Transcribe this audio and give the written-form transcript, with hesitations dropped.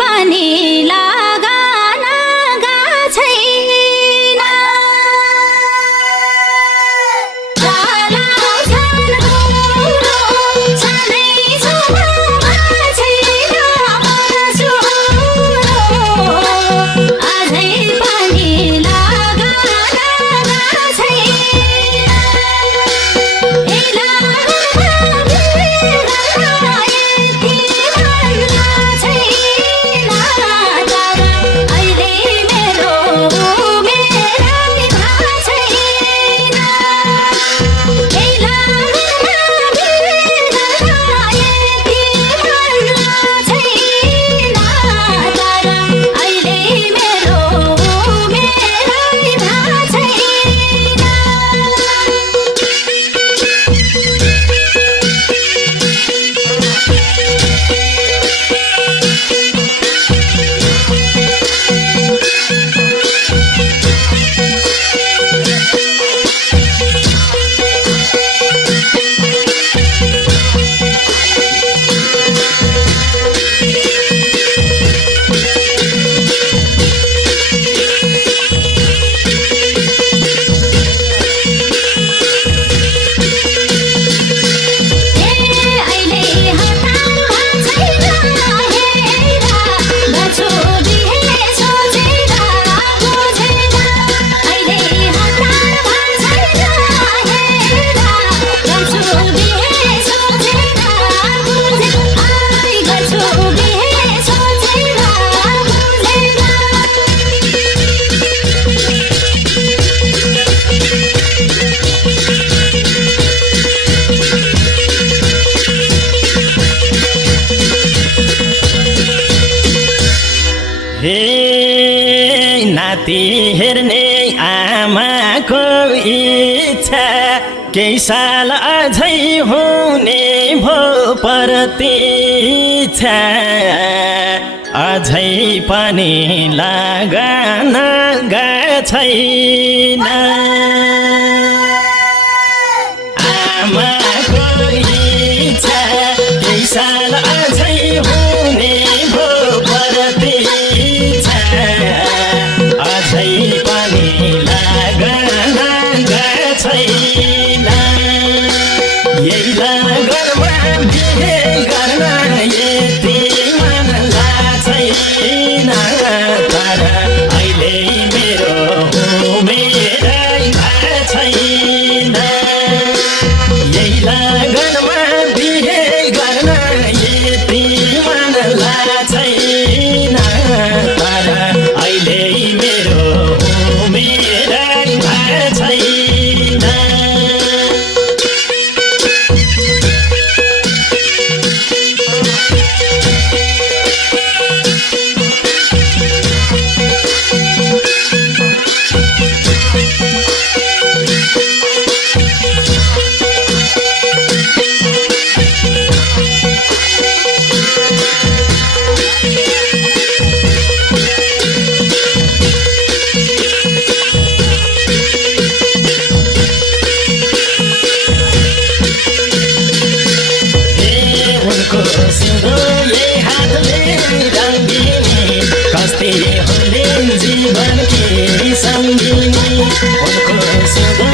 पनि लगान छैन चलाउँछन् गोरो छनै सुमा छैन सुरो अझै पनि लगान छैन नाति हेर्ने आमाको इच्छा केही साल अझै हुने भो प्रतीक्षा अझै पनि लगान छैन आमाको इच्छा केही साल अझै हुने भो प्रतीक्षा अझै पनि लगान छैन यही लगनमा बिहे गर्न यति मन छैन तर अहिले मेरो उमेरै छैन यही लगनमा बिहे गर्न यति मन छैन तर अहिले मेरो उमेरै छैन जीवन की संगिनी उनको